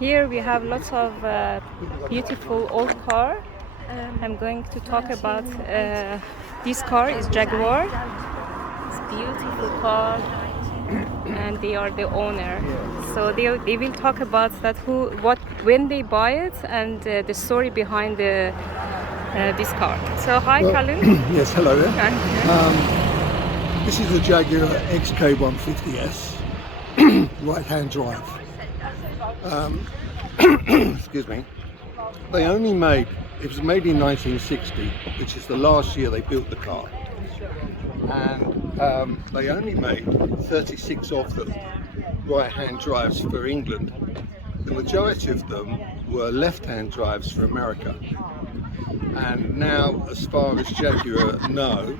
Here we have lots of beautiful old car. I'm going to talk about this car is Jaguar. It's beautiful car, and they are the owner. So they will talk about that when they buy it and the story behind this car. So hi, Colin. Yes, hello there. Hi. This is the Jaguar XK150S right-hand drive. Excuse me. It was made in 1960, which is the last year they built the car, and they only made 36 of them right-hand drives for England. The majority of them were left-hand drives for America, and now, as far as Jaguar know,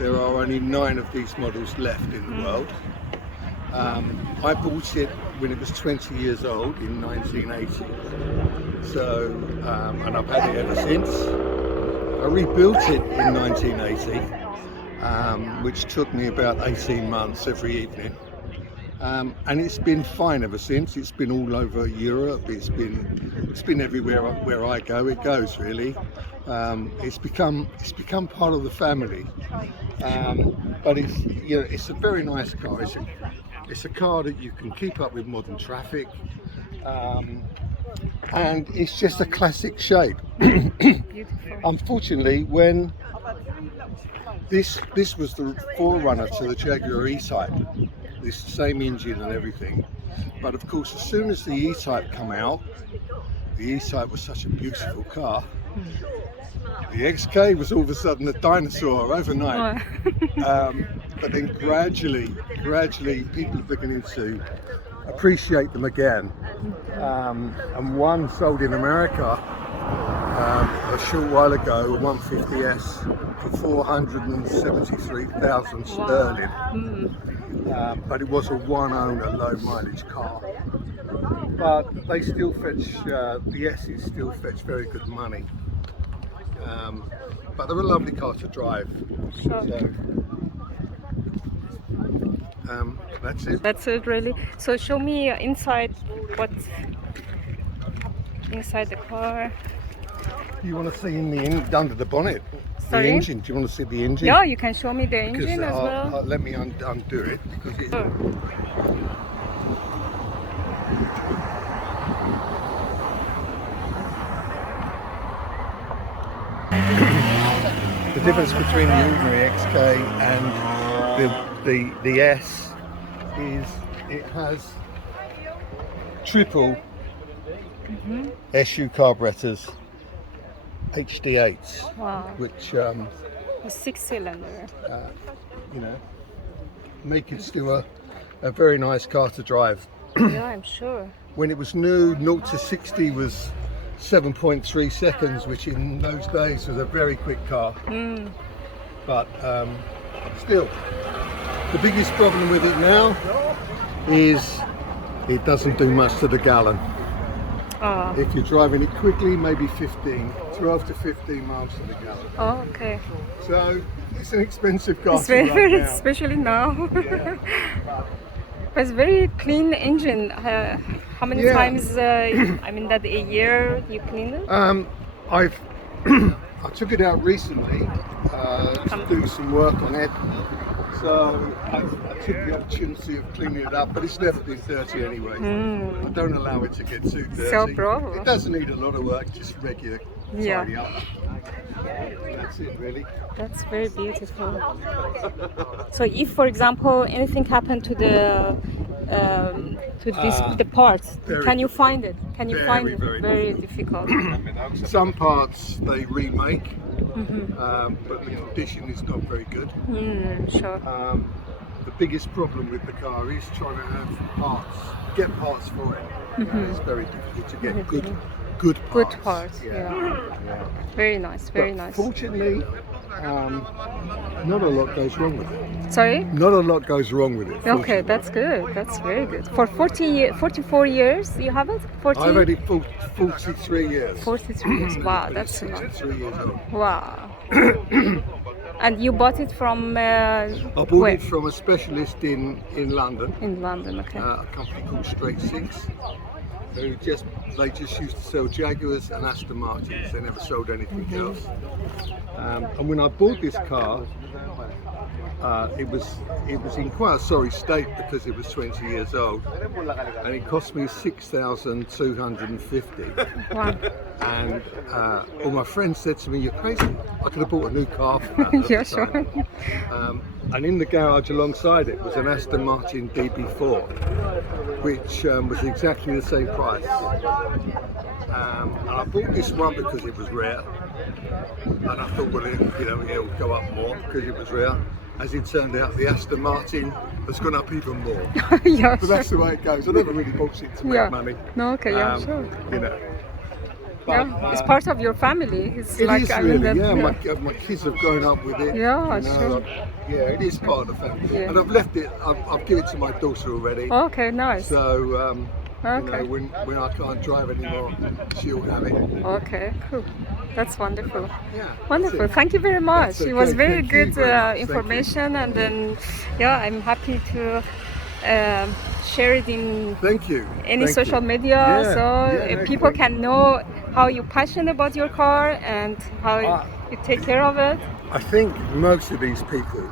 there are only 9 of these models left in the world. I bought it when it was 20 years old in 1980, so and I've had it ever since. I rebuilt it in 1980, which took me about 18 months every evening, and it's been fine ever since. It's been all over Europe. It's been everywhere where I go. It goes really. It's become part of the family. But it's a very nice car. It's a car that you can keep up with modern traffic, and it's just a classic shape. Unfortunately, when this was the forerunner to the Jaguar E-Type, this same engine and everything, but of course as soon as the E-Type come out, the E-Type was such a beautiful car. The XK was all of a sudden a dinosaur overnight. But then gradually people are beginning to appreciate them again. And one sold in America a short while ago, a 150S, for 473,000 sterling. But it was a one-owner, low-mileage car. But they still fetch, the S's still fetch very good money. But they're a lovely car to drive. Sure. So, that's it. That's it, really. So show me inside inside the car. You want to see under the bonnet? Sorry? The engine. Do you want to see the engine? Yeah, you can show me the engine as well. Let me undo it because it's. Sure. The difference between the ordinary XK and the S is it has triple SU carburetors, HD8s, Wow. which A 6-cylinder. make it still a very nice car to drive. Yeah, I'm sure. When it was new, 0 to 60 was 7.3 seconds, which in those days was a very quick car. But still, the biggest problem with it now is it doesn't do much to the gallon. If you're driving it quickly, maybe 12 to 15 miles to the gallon. Oh, okay. So it's an expensive car. It's very, now. especially now. Yeah. But it's very clean engine. How many times? I mean, that a year you clean it? I took it out recently to do some work on it. So I took the opportunity of cleaning it up, but it's never been dirty anyway. I don't allow it to get too dirty. So bravo. It doesn't need a lot of work, just regular tidy up. That's it, really. That's very beautiful. So if, for example, anything happened to the the parts, can you find it? Can you find it? Very difficult. Some parts they remake, but the condition is not very good. Sure. The biggest problem with the car is trying to get parts for it. It's very difficult to get good parts. Good parts. Yeah. Very nice. Very nice. Fortunately, not a lot goes wrong with it. Sorry? Not a lot goes wrong with it. Okay, that's good. That's very good. For 44 years you have it? 40? I've had it for 43 years. 43 years. Wow, that's a lot. 63 years old. Wow. And you bought it from I bought it from a specialist in London. In London, okay. A company called Straight Six. who they just used to sell Jaguars and Aston Martins. They never sold anything else. And when I bought this car, it was in quite a sorry state because it was 20 years old, and it cost me 6,250. Wow. And all my friends said to me, "You're crazy! I could have bought a new car for that." At Yeah, the time. sure. And in the garage alongside it was an Aston Martin DB4, which was exactly the same price. And I bought this one because it was rare, and I thought, well, it'll go up more because it was rare. As it turned out, the Aston Martin has gone up even more. Yeah, But that's the way it goes. I never really bought it to make Yeah. money. No, okay, yeah, sure. You know. Yeah, it's part of your family. It's It like is I mean, really, that, My kids have grown up with it. Yeah, you know, sure. Yeah, it is part of the family. Yeah. And I've left it. I've given it to my daughter already. Okay, nice. So Okay. when I can't drive anymore, she'll have it. Okay, cool. That's wonderful. Yeah. Wonderful. that's it. Thank you very much. That's It was okay. very Thank you good very much. Thank you. information, and then I'm happy to share it in Thank you. any Thank social you. media, Yeah, so yeah, no, people great. can know how you're passionate about your car and how you take care of it. I think most of these people.